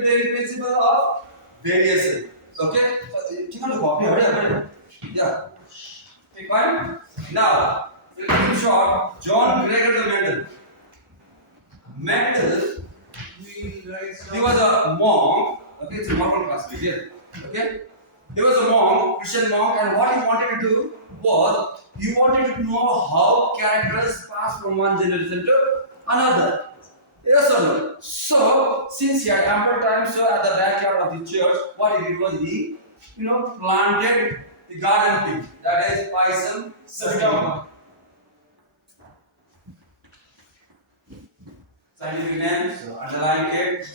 the principle of variation. Okay? You can copy it. Yeah. Okay, fine. Now, in short, John Gregor Mendel. Mendel, he was a monk. Okay, it's a moral class here. Okay, he was a monk, Christian monk, and what he wanted to do was he wanted to know how characters pass from one generation to another. Yes or no? So, since he had ample time, so at the backyard of the church, what he did was he, planted the garden pig. That is Pisum sativum. Scientific name, so underline it,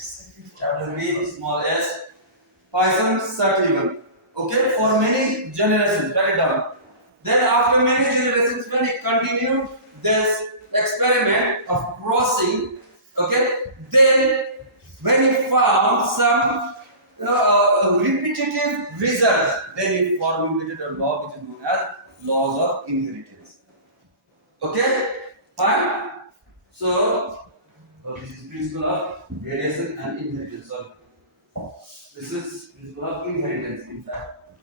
capital P, small s, Pisum sativum. Okay, for many generations, write it down. Then after many generations, when he continued this experiment of crossing, okay, then when he found some repetitive results, then he formulated a law which is known as laws of inheritance. Okay, fine. So this is principle of variation and inheritance. Sorry. This is principle of inheritance. In fact,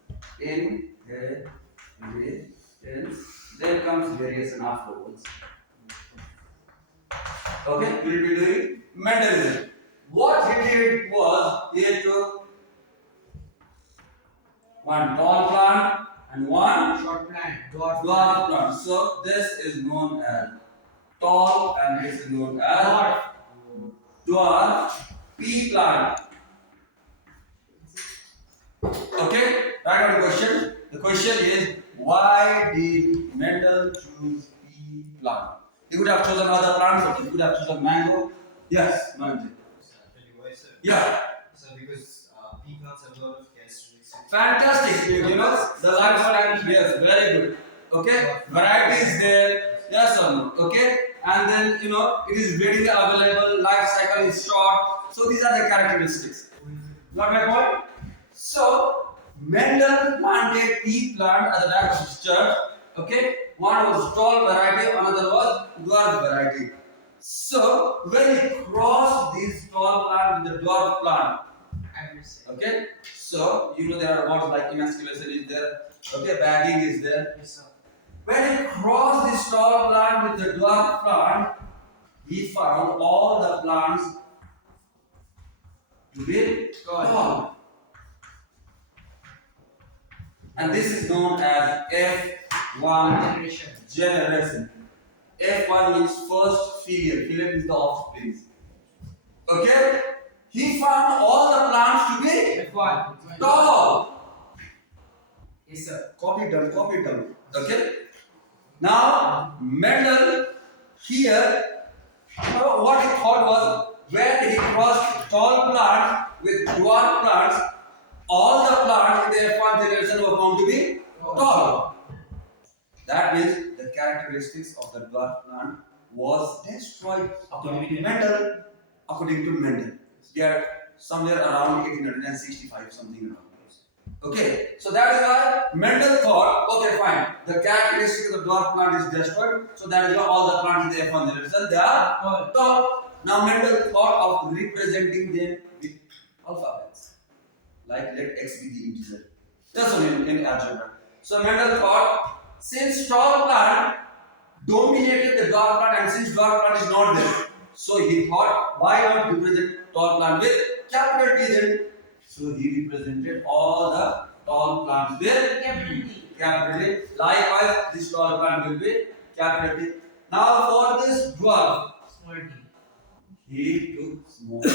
inheritance. Then comes variation afterwards. Okay, we will be doing Mendelism. What he did was he took one tall plant and one short plant, dwarf plant. So this is known as tall and this is known as dwarf pea plant. Okay, right on the question. The question is, why did Mendel choose pea plant? He could have chosen other plants, or he could have chosen mango. Yes, mango. Yeah. So because pea plants have a lot of characteristics. Fantastic. The lifespan. Yes, very good. Okay, variety is there. Yes or no? Okay, and then it is readily available. Life cycle is short. So these are the characteristics. Got my point? So Mendel planted pea plant at the back of his church. Okay, one was tall variety, another was dwarf variety. So when he crossed this tall plant with the dwarf plant, okay, so there are words like emasculation is there, okay, bagging is there. Yes, sir. When he crossed this tall plant with the dwarf plant, he found all the plants to be tall. And this is known as F1 generation. F1 means first filial. Filial is the offspring. Okay? He found all the plants to be F1 tall. Yes, sir. Copy down. Okay? Now, Mendel here, what he thought was when he crossed tall plants with dwarf plants, all the plants in the F1 generation were found to be tall. That means the characteristics of the dwarf plant was destroyed according to Mendel. They are somewhere around 1865, something around. Okay, so that is why Mendel thought, okay, fine, the characteristics of the dwarf plant is destroyed, so that is why all the plants in the F1 generation they are tall. Now Mendel thought of representing them with alphabets. Like let x be the integer. That's all in algebra. So Mendel thought, since tall plant dominated the dwarf plant and since dwarf plant is not there, so he thought, why not represent tall plant with capital T then? So he represented all the tall plants with capital T. Likewise, this tall plant will be capital T. Now for this dwarf, Small t. he took small t.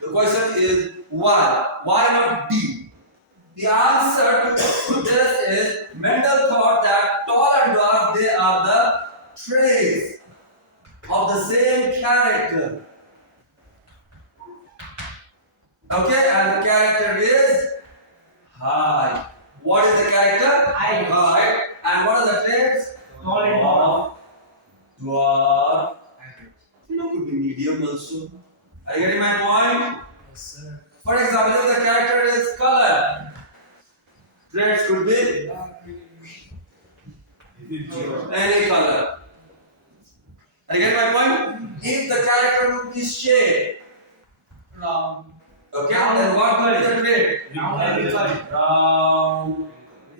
The question is why? Why not D? The answer to this is Mendel thought that tall and dwarf they are the traits of the same character. Okay, and the character is high. What is the character? High. And what are the traits? Tall and tall. Dwarf. Could be medium also. Are you getting my point? Yes, sir. For example, if the character is color, traits could be any color. Are you getting my point? If the character would be shape, Round. okay. Okay, then what will be the trait? Round.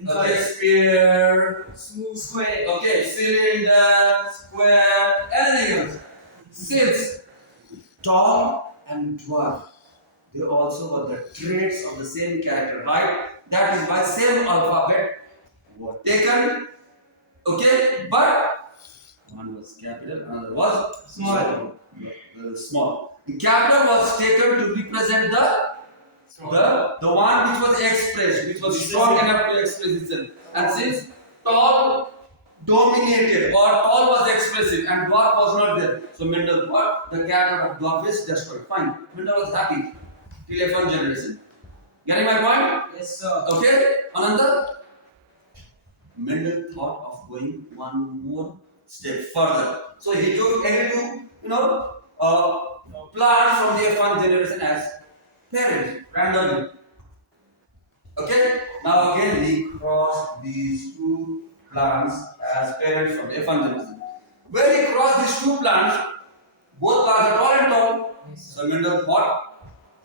Okay, sphere. Smooth square. Okay, cylinder, square, anything else. Since tall and dwarf, they also were the traits of the same character, right? That is why same alphabet was taken. Okay, but one was capital, another was Small. Small. The capital was taken to represent the one which was expressed, which was strong enough to express itself. And since tall dominated or tall was expressive and dwarf was not there, so Mendel thought the character of dwarf is destroyed. Fine. Mendel was happy till F1 generation. Getting my point? Yes, sir. Okay, Ananda? Mendel thought of going one more step further. So he took any two, plants from the F1 generation as parents randomly. Okay, now again he crossed these two plants as parents from the F1 generation. When he crossed these two plants, both plants are tall and tall. Yes, sir. So Mendel thought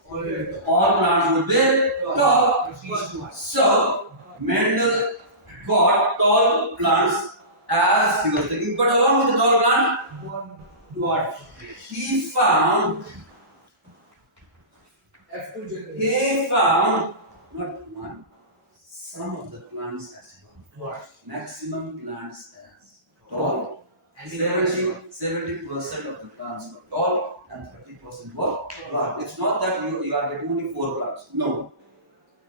All all plants would be tall. First one. So Mendel got tall plants as he was taking, but along with the tall plant, One dwarf. he found F2 generation. he found not one, some of the plants as well. Dwarf. Maximum plants as tall. And 70% of the plants were tall and 30% were dwarf. It's not that you are getting only 4 plants. No.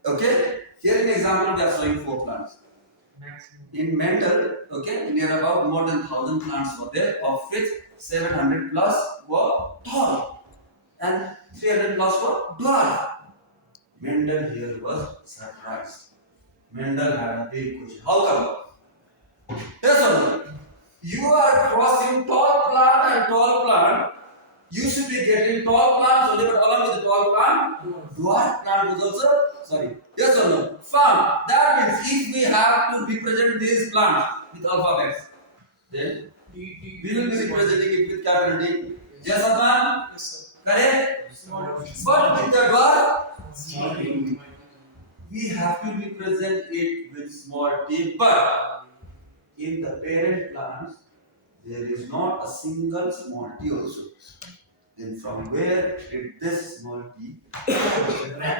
Okay? Here in example we are showing 4 plants. maximum. In Mendel, okay, near about more than 1,000 plants were there, of which 700 plus were tall and 300 plus were dwarf. Mendel here was surprised. Mendel had a big question. How come? Yes or no? You are crossing tall plant and tall plant. You should be getting tall plants only, but along with the tall plant, dwarf plant was also, sorry, yes or no? Farm. That means if we have to represent these plants with alphabets, then we will be representing it with capital D. Yes, Adnan? Yes, sir. Correct? Small. But with the dwarf, Small. we have to represent it with small t. But in the parent plants, there is not a single small t also. Then from where did this small t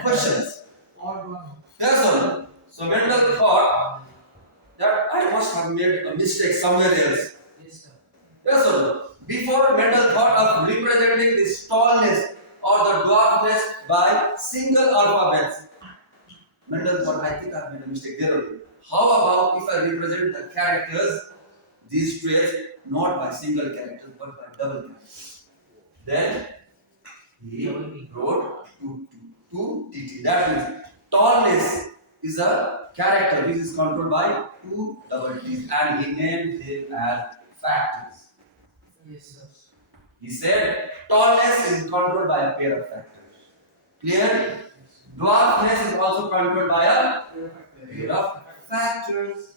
questions? Odd one. Yes or no? So Mendel thought that I must have made a mistake somewhere else. Yes, sir. Yes or no? Before Mendel thought of representing this tallness or the dwarfness by single alphabets. Mendel thought, I think I have made a mistake there only. How about if I represent the characters, these traits, not by single characters but by double characters? Then he wrote 2 TT. That means tallness is a character which is controlled by 2 double T's and he named it as factors. Yes, sir. He said tallness is controlled by a pair of factors. Clear? Dwarfness is also controlled by a pair of factors.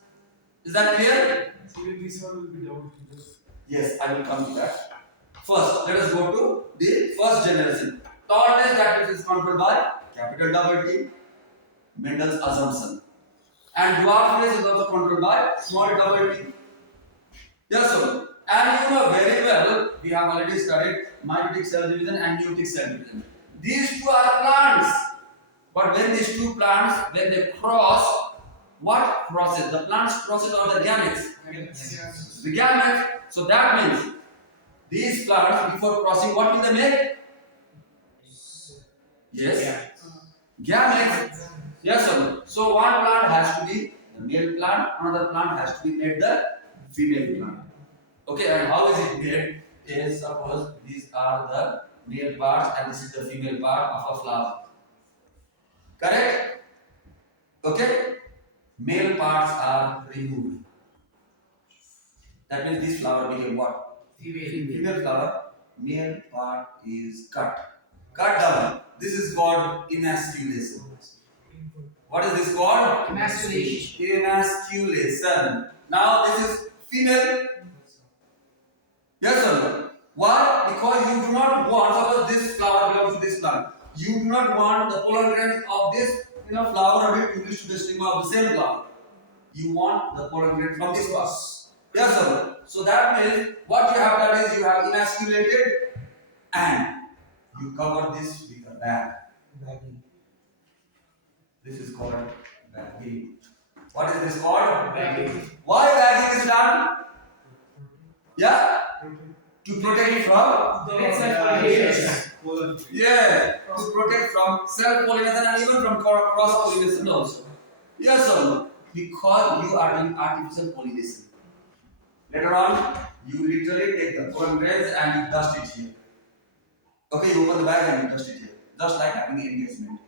Is that clear? So this one will be double figure. Yes, I will come to that. First, let us go to the first generation. Tallness, that means is controlled by capital double T, Mendel's assumption. And dwarfness is also controlled by small double t. Yes, sir. And you know very well, we have already studied mitotic cell division and nucleic cell division. These two are plants. But when these two plants, when they cross, what crosses? The plants crosses or the gametes? Yes. The gametes. So that means these plants before crossing, what will they make? Yes. Gametes. Yes or no? So one plant has to be the male plant, another plant has to be made the female plant. Okay, and how is it made? Is suppose these are the male parts and this is the female part of a flower. Correct? Okay? Male parts are removed. That means this flower became what? Female flower. Male part is cut. Cut down. This is called emasculation. What is this called? Emasculation. Emasculation. Now this is female. Yes or no? Why? Because you do not want, suppose this flower belongs to this plant. you do not want the pollen grains of this flower of it to reach to the stigma of the same flower. You want the pollen grain from this part. Yes or no? So that means what you have done is you have emasculated and you cover this with a bag. This is called bagging. What is this called? Bagging. Why bagging is done? Yeah? To protect from? Yeah. To protect from self-pollination and even from cross-pollination also. Yes or no? Because you are doing artificial pollination. Later on, you literally take the pollen grains and you dust it here. Okay, you open the bag and you dust it here. Just like having engagement.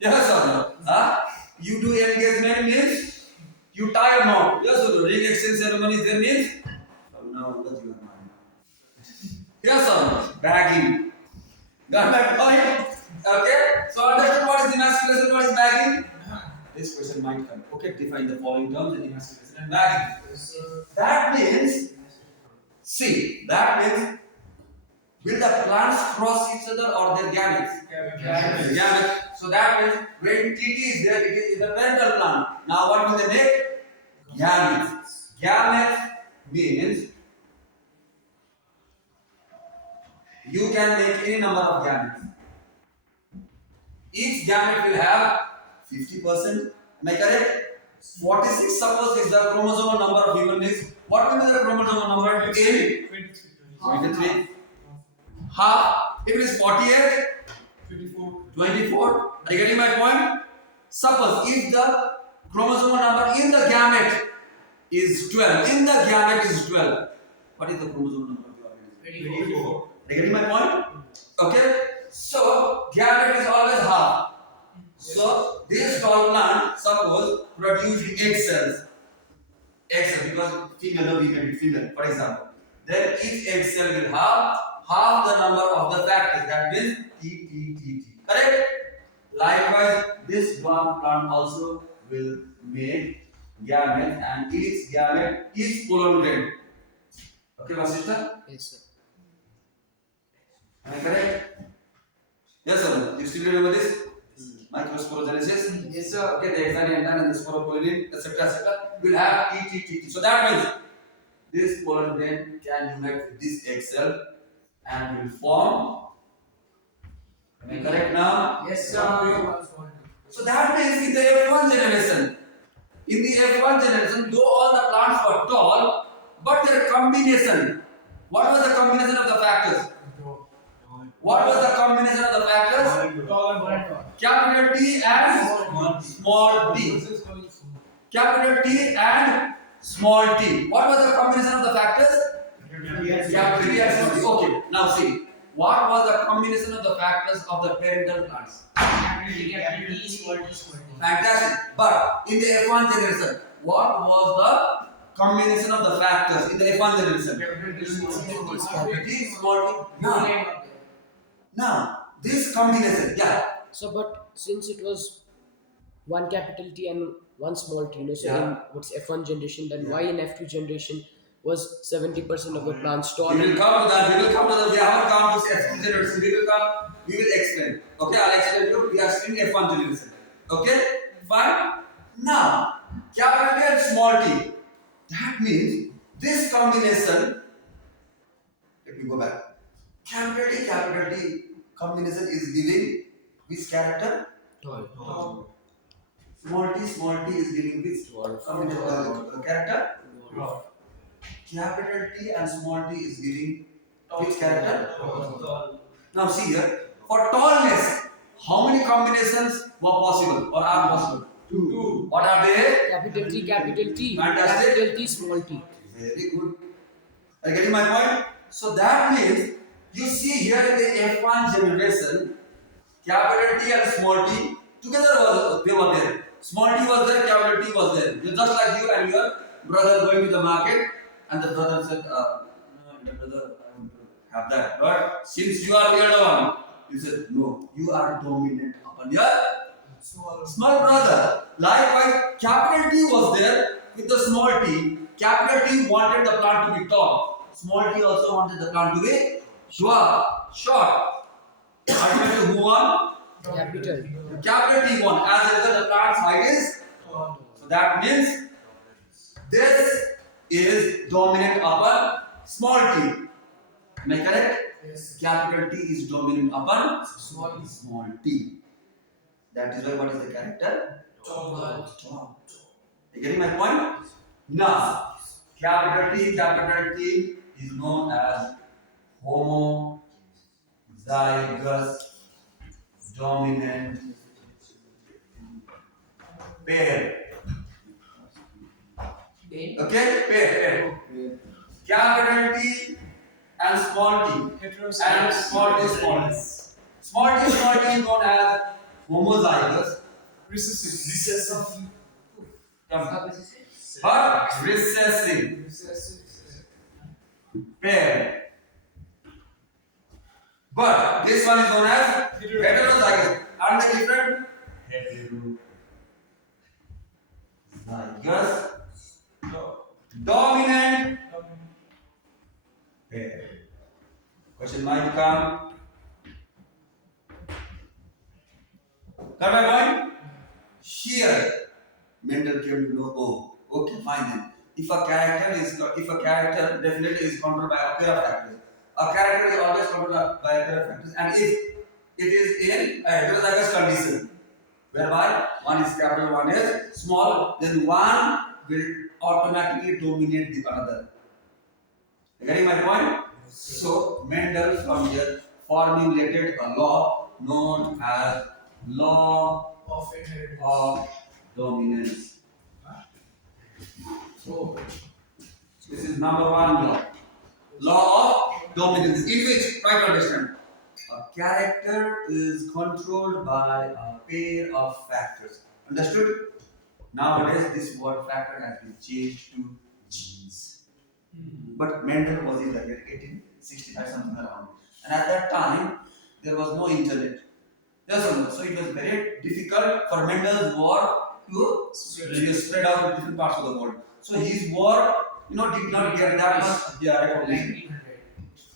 Yes or no? Huh? You do engagement means you tie a knot. Yes or no? Ring exchange ceremony there means from now onwards you are married. Yes or no? Bagging. Got my point? Okay? So understood what is emasculation, what is bagging? This question might come. Okay, define the following terms in emasculation and bagging. That means, see, that means will the plants cross each other or their gametes? Gametes. So that means when TT is there, it is the parental plant. Now what will they make? Gametes. Gametes means you can make any number of gametes. Each gamete will have 50%. Am I correct? 46 suppose is the chromosomal number of human beings. What will be the chromosomal number? 23. 23. Half. If it is 48, 24. Are you getting my point? Suppose if the chromosomal number in the gamete is 12. In the gamete is 12. What is the chromosomal number of the organism? 24. Are you getting my point? Okay. So gamete is always half. So this tall plant suppose produced egg cells. Egg cells because female no we can be female, for example. Then each egg cell will have half the number of the factors. That means T. Correct? Likewise, this dwarf plant also will make gamete and each gamete is pollen grain. Okay, my sister? Yes, sir. Am I correct? Yes, sir. You still remember this? Microsporogenesis? Yes, sir. Okay, the exotic and the sporopollen, etc. will have T. So that means this pollen grain can unite with this egg cell and will form. Am I correct now? Yes, sir. So that means in the F1 generation, though all the plants were tall, but their combination. What was the combination of the factors? What was the combination of the factors? Capital T and small t. Capital T and small t. What was the combination of the factors? Capital T and small t. Okay, now see. What was the combination of the factors of the parental plants? Fantastic. But in the F1 generation, what was the combination of the factors in the F1 generation? Capital T, small t. Now, this combination, yeah. So, but since it was one capital T and one small t, so Yeah. in what's F1 generation, then why in F2 generation was 70% of the plants tall? We will come to that. We will come to that. We haven't come to F2 generation. We will come. We will explain. Okay, I'll explain you. We are still in F1 generation. Okay, fine. Now, capital T and small t. That means this combination. Let me go back. Capital T combination is giving which character? Tall. Small t is giving which character? Capital T and small t is giving which character? Now see here, for tallness, how many combinations were possible or are possible? Two. What are they? Capital T, Fantastic. capital T, small t. Very good. Are you getting my point? So that means you see here in the F1 generation, capital T and small t together they were there. Small t was there, capital T was there. Just like you and your brother going to the market, and the brother said, "No, your brother, I want to have that." But since you are the elder one, you said, "No, you are dominant upon your small brother." Likewise, capital T was there with the small t. Capital T wanted the plant to be tall. Small t also wanted the plant to be short. Ultimately, who won? Capital. Capital T1. As a result, the plant's height is. So that means this is dominant upon small t. Am I correct? Yes. Capital T is dominant upon Small. small t. That is why what is the character? Tall. Tall. You getting my point? Now, capital T is known as homozygous dominant pair. Okay, pair. Capital T and small t. And small t, small t. Small t is known as homozygous. Recessive. But recessive pair. But this one is known as heterozygous. And the different heterozygous dominant pair. Question might come. Got my point? Here, Mendel came to know. Oh, okay, fine then. If a character definitely is controlled by a pair of factors. A character is always controlled by a pair of factors, and if it is in a heterozygous condition, whereby one is capital, one is small, then one will automatically dominate the other. You getting my point? So Mendel from here formulated a law known as law Of inheritance. of dominance. Oh. This is number one law. Law of dominance, in which, try to understand, a character is controlled by a pair of factors. Understood? Nowadays, this word factor has been changed to genes. But Mendel was in the year 1865, something around. And at that time, there was no internet. So it was very difficult for Mendel's work to spread out to different parts of the world. So his work, did not get that much recognition.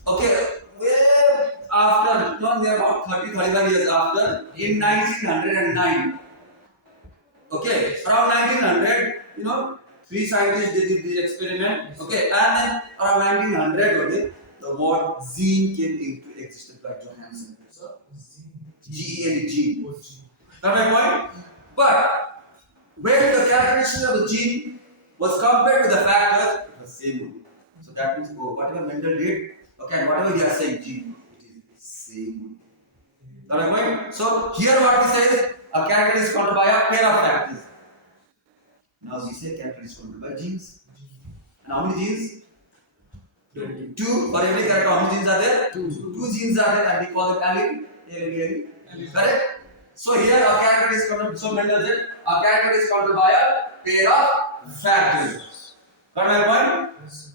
Okay, well, after, near about 35 years after, in 1909, okay, around 1900, three scientists did the experiment, okay, and then around 1900, okay, the word gene came into existence by Johansen. G-E-N-E, gene. Got my point? But when the characteristic of the gene was compared with the factors, it was same one. So that means, whatever Mendel did, okay, and whatever he has said, gene, it is same one. Got my point? So here what he says, a character is controlled by a pair of factors. Now we say character is controlled by genes. And how many genes? Two. For every character, how many genes are there? Two genes are there, and we call it allele. Correct? So here a character is controlled. So Mendel said a character is controlled by a pair of factors. Got my point? Yes.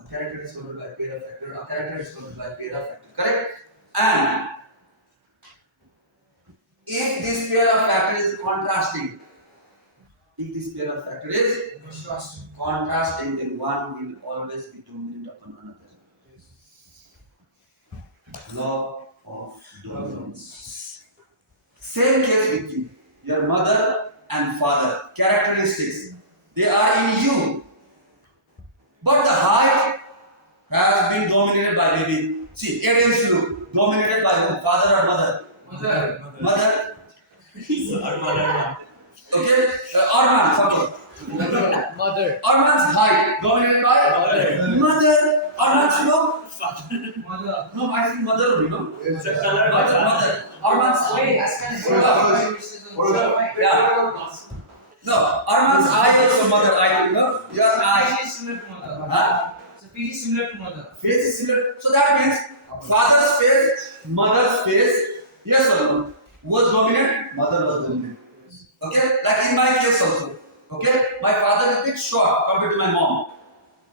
A character is controlled by a pair of factors. A character is controlled by a pair of factors. Correct? And if this pair of factors is contrasting, then one will always be dominant upon another. Law of dominance. Same case with you. Your mother and father. Characteristics. They are in you. But the height has been dominated by baby. See, aliens look. Dominated by who? Father or mother? Mother. Okay? Arman, suppose. Mother. Arman's height dominated by mother. Arman's look. Mother. No, I think mother, It's a color. Mother. Arman's Wait, Yeah. No, Arman's eye is your mother. Your eye. Face is similar to mother. Huh? So face is similar to mother. Face is similar. So that means father's face, mother's face, yes or no? Was dominant, mother was dominant. Okay? Like in my case also. Okay? My father is a bit short compared to my mom.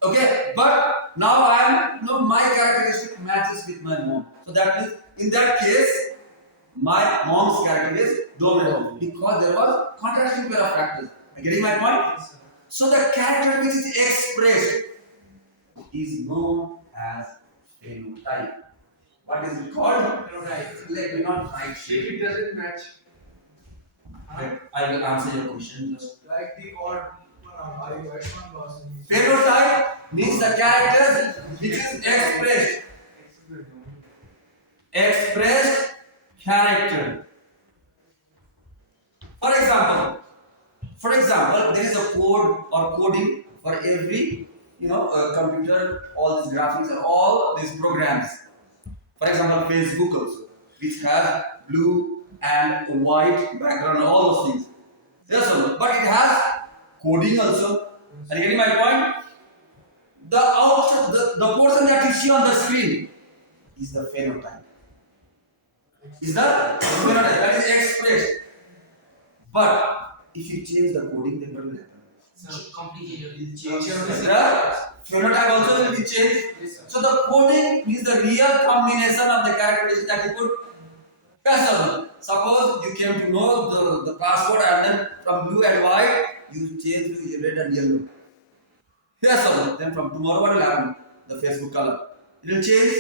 Okay? But now I am, my characteristic matches with my mom. So that means in that case, my mom's character is dominant because there was contrasting pair of factors. Are you getting my point? So the character which is expressed is known as phenotype. What is it called? Phenotype. Let me not write If shape. it doesn't match, I will answer your question. Just like the odd H1 class. phenotype means the characters which is expressed character. For example, there is a code or coding for every computer, all these graphics and all these programs. For example, Facebook also, which has blue and white background, all those things. Yes, sir. But it has coding also. Are you getting my point? The portion that you see on the screen is the phenotype. Is the phenotype that is expressed. But if you change the coding, then what will happen? So complicated. The phenotype also will be changed. So the coding is the real combination of the characteristics that you put. Yes, sir. Suppose you came to know the password and then from blue and white you change to red and yellow. Yes, sir. Then from tomorrow what will happen? The Facebook color. It will change.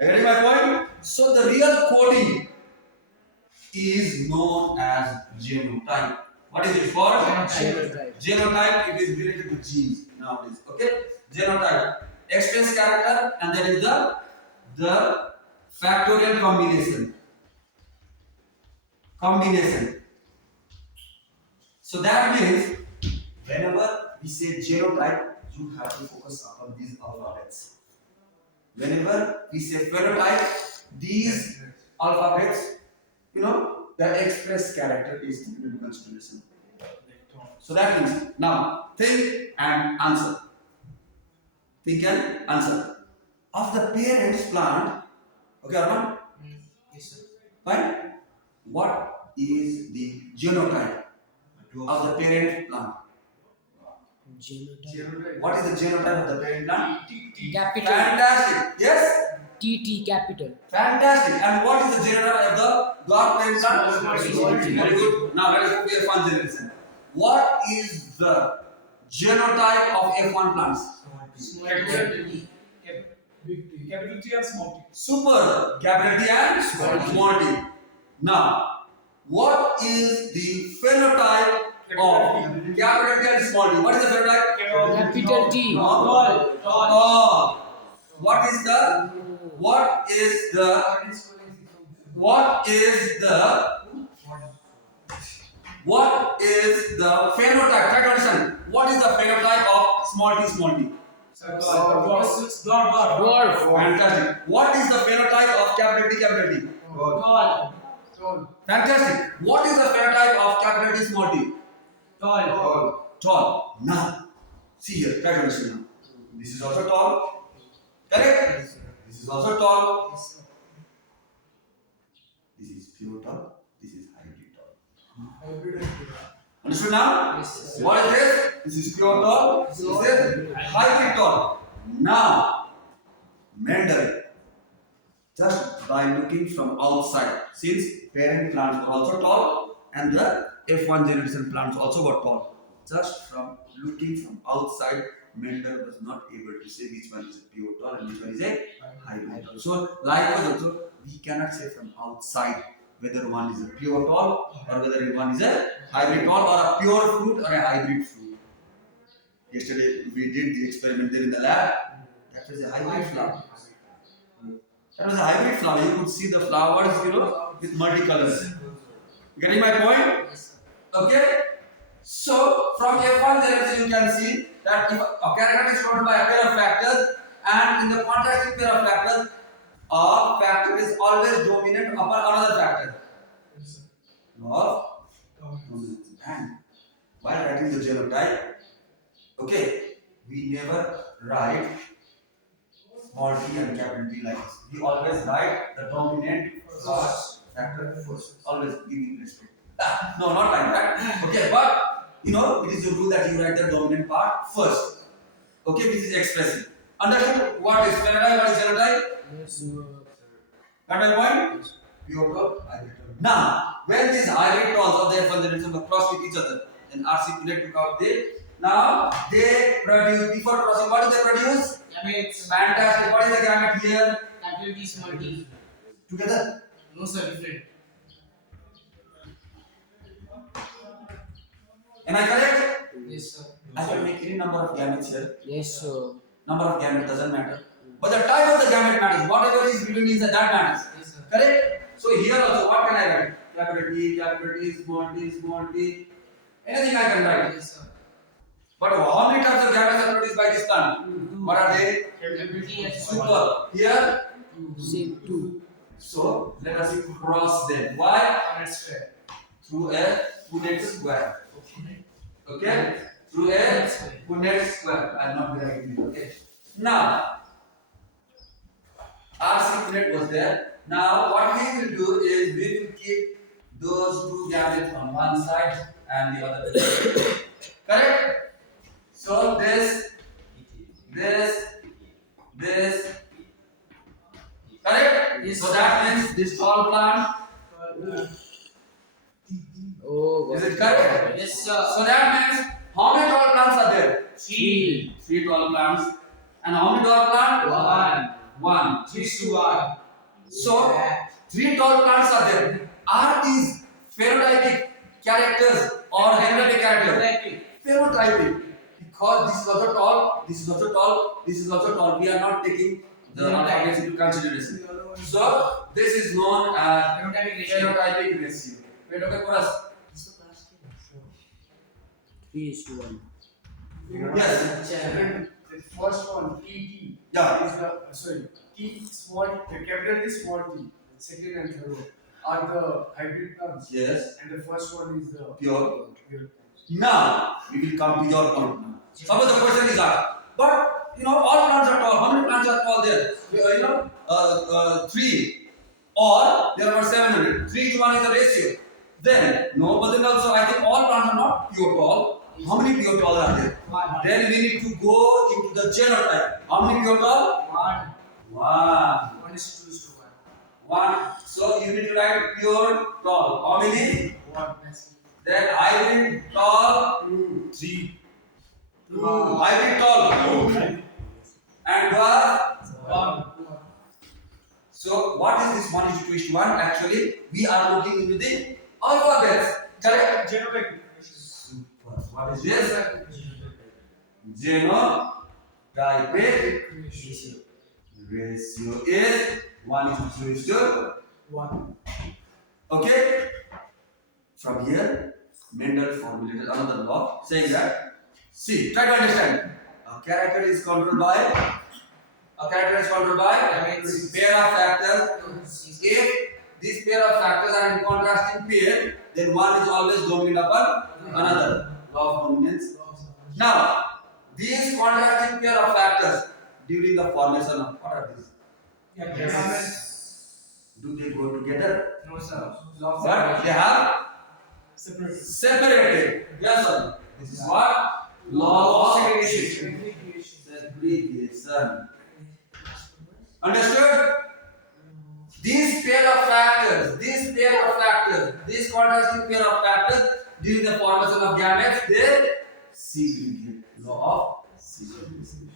Are you getting my point? So the real coding is known as genotype. What is it called? Genotype. Genotype, it is related to genes nowadays. Okay? Genotype. Express character and there is the factorial combination. So that means whenever we say genotype, you have to focus upon these alphabets. Whenever we say phenotype, these alphabets, the express character is taken into consideration. So that means now think and answer. Think and answer. Of the parent's plant, okay, Arman? Yes, sir. Fine. What is the genotype of the parent plant? Genotype. What is the genotype of the parent plant? Capital. Fantastic. Yes. TT capital. Fantastic. And what is the genotype of the dwarf parent plant? Small t. Very good. Now let us do a fun generation. What is the genotype of F1 plants? Capital T. Big T. Capital T and small t. Super. Capital T and small t. Now, what is the phenotype of capital T and small t? What is the phenotype? Capital T. Tall. Oh. What is the phenotype? Try to understand. What is the phenotype of small t? Dwarf. Fantastic. What is the phenotype of capital T? Tall. Fantastic. What is the phenotype of capital T small t? Tall. Now, see here. Try to understand now. This is also tall. Correct? This is also tall. This is pure tall. This is hybrid tall. Understood now? Yes, sir. What is this? This is pure tall. This is hybrid tall. Now, Mendel, just by looking from outside, since parent plants were also tall and the F1 generation plants also were tall, just from looking from outside, Mendel was not able to say which one is a pure tall and which one is a hybrid tall. So, likewise also, we cannot say from outside whether one is a pure tall or whether one is a hybrid tall or a pure fruit or a hybrid fruit. Yesterday we did the experiment there in the lab. That was a hybrid flower. That was a hybrid flower. You could see the flowers, with multicolors. Getting my point? Okay. So from F1 generation you can see that if a character is followed by a pair of factors, and in the contrasting pair of factors, a factor is always dominant upon another factor. Law of dominance. And while writing the genotype, okay, we never write small t and capital T like this. We always write the dominant factor first. Always giving respect. No, not like that. Okay, but it is a rule that you write the dominant part first. Okay, which is expressive. Understood? What is phenotype? What is genotype? Yes, sir. Got my point? Pure tall, hybrid tall. Now, when these hybrid talls of the F1 generation cross with each other and are circulated out there, now they produce, before crossing, what do they produce? Gametes. Fantastic. What is the gamete here? capital T small t. Together? No sir, different. Am I correct? Yes sir. I can make any number of gametes here. Yes sir. Number of gametes doesn't matter. But the type of the gamete matters. Whatever is given is that matters. Yes sir. Correct? So here also, what can I write? Capital T, small t. Anything I can write. Yes sir. But how many types of gametes are produced by this plant? What are they? Capital T and Super. Here? Same two. So let us cross them. Why? Punnett square. Through a Punnett square. Okay? Through a Punnett square. I am not writing it. Okay. Now, RC Punnett was there. Now, what we will do is we will keep those two gametes on one side and the other side. Correct? So this. Correct? Yes, so sir. that means this tall plant. Oh, Is it correct? Yes sir. So that means how many tall plants are there? Three. Three tall plants. And how many tall plants? One. One. 3:1. So three tall plants are there. Are these phenotypic characters or genotypic characters? Phenotypic. Because this is also tall, this is also tall, this is also tall. We are not taking the phenotypes into consideration. So this is known as phenotypic ratio. Wait, okay, for us. 3:1. Yes. The first one, TT, Yeah. is the T small, the capital T small t. Second and third one are the hybrid terms. Yes. And the first one is the Pure. pure terms. Now we will come to your point now. Suppose the question is asked, but all plants are tall. How many plants are tall there? Three, or there are 700. 3:1 is the ratio. Then no, but then also I think all plants are not pure tall. How many pure tall are there? Then we need to go into the genotype. How many pure tall? One. One. 1:2:1. One. So you need to write pure tall. How many? 1. Then hybrid tall. 3. Hybrid tall. And dwarf. 1. So what is this 1:1? Actually, we are looking into the alphabets. Correct? Genotype. Super. What is this? Genotypic ratio is 1:1. 1. Okay? From here, Mendel formulated another law saying that, see, try to understand. A character is controlled by a pair of factors. If these pair of factors are in contrasting pair, then one is always dominant upon another. Law of dominance. Now, these contrasting pair of factors during the formation of what are these? Yes. Do they go together? No, sir. But they have Separate. separated. Yes, sir. This is what? Law of segregation. Segregation. Understood? These pair of factors, these contrasting pair of factors during the formation of gametes, they segregate. Law of segregation.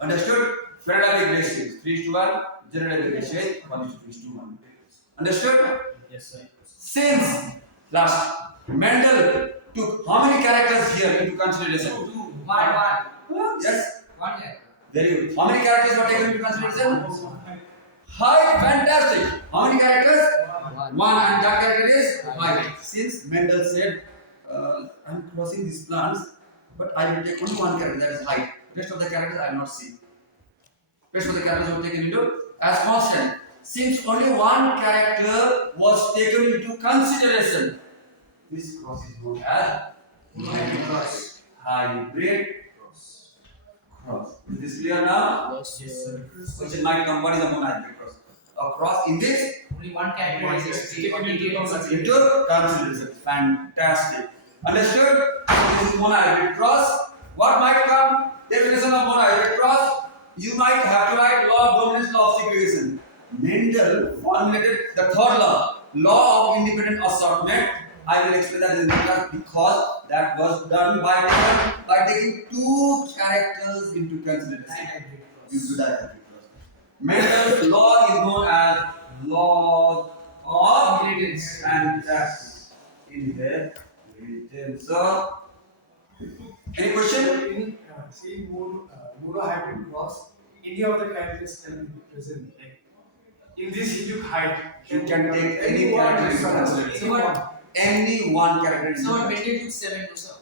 Understood? Phenotypic ratio is 3:1, genotypic ratio is 1:1. Understood? Yes sir. Since last Mendel took how many characters here into consideration? One. Yes. One character. Very good. How many characters were taken into consideration? Hi, fantastic. How many characters? One, and that character is height. Since Mendel said, I'm crossing these plants, but I will take only one character, that is height. Rest of the characters I will not see. Rest of the characters were taken into as constant. Since only one character was taken into consideration, this cross is known as hybrid cross. Is this clear now? Yes sir. Question might come, what is a monohybrid cross? A cross in which Only one character is taken into consideration. into consideration. Fantastic. Understood? This is monohybrid cross. What might come? Definition of monohybrid cross. You might have to write law of dominance, law of segregation. Mendel formulated the third law of independent assortment. I will explain that in the class because that was done by taking two characters into consideration. Due to dihybrid cross. Mendel's law is known as law of Inheritance. and that's inheritance. So, any question? In say monohybrid cross, any of the characters can be present. Like in this he took height. You can take any one character you reference. consider. Any one. Any one character. So what Mendel took 7 to sir.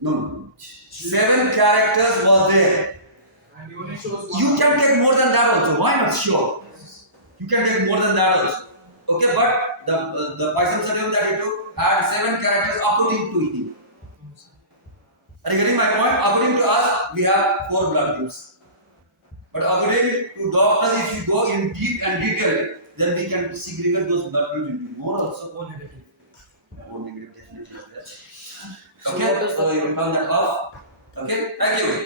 No. 7 characters was there. And he only shows one. You can take more than that also. Why not? Sure. You can take more than that also. Okay, but the Python scenario that he took had 7 characters according to him. Are you getting my point? According to us, we have 4 blood groups. But according to doctors, if you go in deep and detail, then we can segregate those blood groups into more also. O negative. O negative definitely is there. So Okay, what is so the- you turn that off. Okay, thank you.